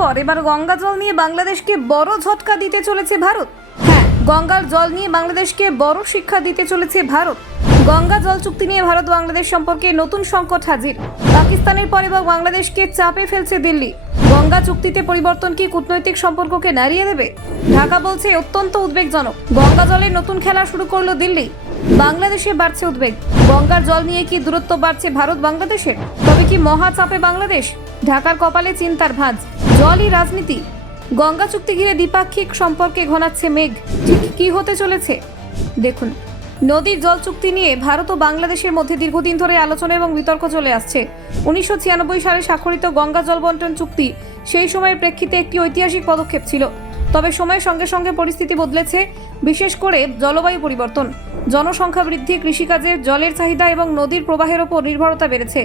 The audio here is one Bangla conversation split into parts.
পর এবার গঙ্গা জল নিয়ে বাংলাদেশকে বড় ঝটকা দিতে চলেছে ভারত। হ্যাঁ গঙ্গার জল নিয়ে বাংলাদেশকে বড় শিক্ষা দিতে চলেছে ভারত। গঙ্গা জল চুক্তি নিয়ে ভারত বাংলাদেশ সম্পর্কে নতুন সংকট হাজির। পাকিস্তানের পর এবার বাংলাদেশকে চাপে ফেলছে দিল্লি। গঙ্গা চুক্তিতে পরিবর্তন কি কূটনৈতিক সম্পর্ককে নাড়িয়ে দেবে? ঢাকা বলছে, অত্যন্ত উদ্বেগজনক। গঙ্গা জলের নতুন খেলা শুরু করল দিল্লি। বাংলাদেশে বাড়ছে উদ্বেগ। গঙ্গার জল নিয়ে কি দূরত্ব বাড়ছে ভারত বাংলাদেশের? তবে কি মহা চাপে বাংলাদেশ? ঢাকার কপালে চিন্তার ভাঁজ। জলই রাজনীতি। গঙ্গা চুক্তি ঘিরে দ্বিপাক্ষিক সম্পর্কে ঘনাচ্ছে মেঘ। ঠিক কি হতে চলেছে? দেখুন। নদীর জল চুক্তি নিয়ে ভারত ও বাংলাদেশের মধ্যে দীর্ঘদিন ধরে আলোচনা এবং বিতর্ক চলে আসছে। উনিশশো ছিয়ানব্বই সালে স্বাক্ষরিত গঙ্গা জল বন্টন চুক্তি সেই সময়ের প্রেক্ষিতে একটি ঐতিহাসিক পদক্ষেপ ছিল। তবে সময়ের সঙ্গে সঙ্গে পরিস্থিতি বদলেছে, বিশেষ করে জলবায়ু পরিবর্তন। জনসংখ্যা বৃদ্ধি, কৃষিকাজে জলের চাহিদা এবং নদীর প্রবাহের ওপর নির্ভরতা বেড়েছে।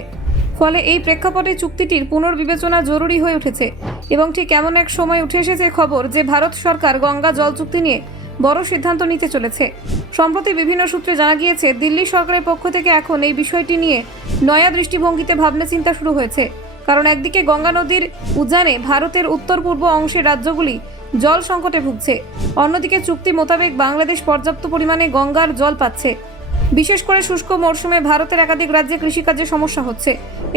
ফলে এই প্রেক্ষাপটে চুক্তিটির পুনর্বিবেচনা জরুরি হয়ে উঠেছে এবং ঠিক এমন এক সময় উঠে এসেছে খবর যে ভারত সরকার গঙ্গা জল চুক্তি নিয়ে বড় সিদ্ধান্ত নিতে চলেছে। সম্প্রতি বিভিন্ন সূত্রে জানা গিয়েছে, দিল্লি সরকারের পক্ষ থেকে এখন এই বিষয়টি নিয়ে নয়া দৃষ্টিভঙ্গিতে ভাবনা চিন্তা শুরু হয়েছে। কারণ একদিকে গঙ্গা নদীর উজানে ভারতের উত্তর পূর্ব অংশের রাজ্যগুলি জল সংকটে ভুগছে। অন্যদিকে চুক্তি মোতাবেক বাংলাদেশ পর্যাপ্ত পরিমাণে গঙ্গার জল পাচ্ছে। বিশেষ করে শুষ্ক মরশুমে ভারতের একাধিক রাজ্যে কৃষিকাজে সমস্যা হচ্ছে।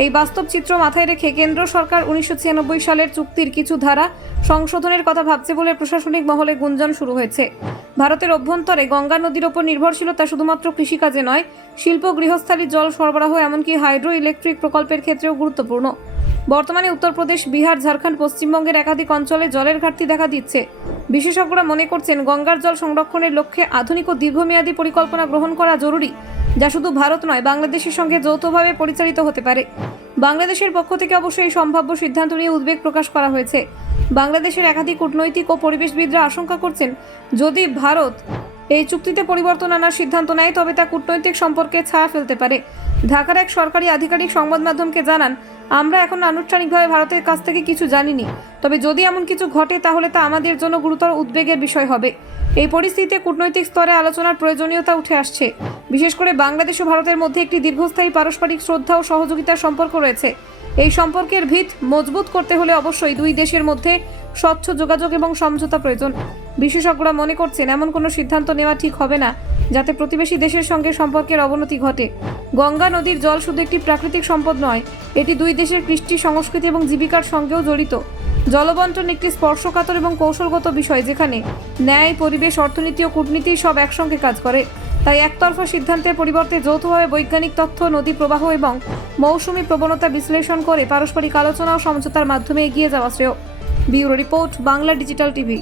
এই বাস্তব চিত্র মাথায় রেখে কেন্দ্র সরকার উনিশশো ছিয়ানব্বই সালের চুক্তির কিছু ধারা সংশোধনের কথা ভাবছে বলে প্রশাসনিক মহলে গুঞ্জন শুরু হয়েছে। ভারতের অভ্যন্তরে গঙ্গা নদীর ওপর নির্ভরশীলতা শুধুমাত্র কৃষিকাজে নয় শিল্প গৃহস্থালী জল সরবরাহ, এমনকি হাইড্রো ইলেকট্রিক প্রকল্পের ক্ষেত্রেও গুরুত্বপূর্ণ। বর্তমানে উত্তরপ্রদেশ, বিহার, ঝাড়খণ্ড, পশ্চিমবঙ্গের একাধিক অঞ্চলে জলের ঘাটতি দেখা দিচ্ছে। বিশেষজ্ঞরা মনে করছেন গঙ্গার জল সংরক্ষণের লক্ষ্যে আধুনিক ও দীর্ঘমেয়াদী পরিকল্পনা গ্রহণ করা জরুরি, যা শুধু ভারত নয়, বাংলাদেশের সঙ্গে যৌথভাবে পরিচালিত হতে পারে। বাংলাদেশের পক্ষ থেকে অবশ্যই এই সম্ভাব্য সিদ্ধান্ত নিয়ে উদ্বেগ প্রকাশ করা হয়েছে। বাংলাদেশের একাধিক কূটনৈতিক ও পরিবেশবিদরা আশঙ্কা করছেন, যদি ভারত এই চুক্তিতে পরিবর্তন আনার সিদ্ধান্ত নেয়, তবে তা কূটনৈতিক সম্পর্কে ছায়া ফেলতে পারে। ঢাকার এক সরকারি আধিকারিক সংবাদ মাধ্যমকে জানান, আমরা এখন আনুষ্ঠানিকভাবে ভারতের কাছ থেকে কিছু জানিনি। তবে যদি এমন কিছু ঘটে, তাহলে তা আমাদের জন্য গুরুতর উদ্বেগের বিষয় হবে। এই পরিস্থিতিতে কূটনৈতিক স্তরে আলোচনার প্রয়োজনীয়তা উঠে আসছে। বিশেষ করে বাংলাদেশ ও ভারতের মধ্যে একটি দীর্ঘস্থায়ী পারস্পরিক শ্রদ্ধা ও সহযোগিতার সম্পর্ক রয়েছে। এই সম্পর্কের ভিত মজবুত করতে হলে অবশ্যই দুই দেশের মধ্যে স্বচ্ছ যোগাযোগ এবং সমঝোতা প্রয়োজন। বিশেষজ্ঞরা মনে করছেন এমন কোনো সিদ্ধান্ত নেওয়া ঠিক হবে না, যাতে প্রতিবেশী দেশের সঙ্গে সম্পর্কের অবনতি ঘটে। গঙ্গা নদীর জল শুধু একটি প্রাকৃতিক সম্পদ নয়, এটি দুই দেশের কৃষ্টি, সংস্কৃতি এবং জীবিকার সঙ্গেও জড়িত। জলবন্টন একটি স্পর্শকাতর এবং কৌশলগত বিষয়, যেখানে ন্যায়, পরিবেশ, অর্থনীতি ও কূটনীতি সব একসঙ্গে কাজ করে। তাই একতরফা সিদ্ধান্তের পরিবর্তে যৌথভাবে বৈজ্ঞানিক তথ্য, নদী প্রবাহ এবং মৌসুমি প্রবণতা বিশ্লেষণ করে পারস্পরিক আলোচনা ও সমঝোতার মাধ্যমে এগিয়ে যাওয়া শ্রেয়। Bureau report, Bangla digital TV.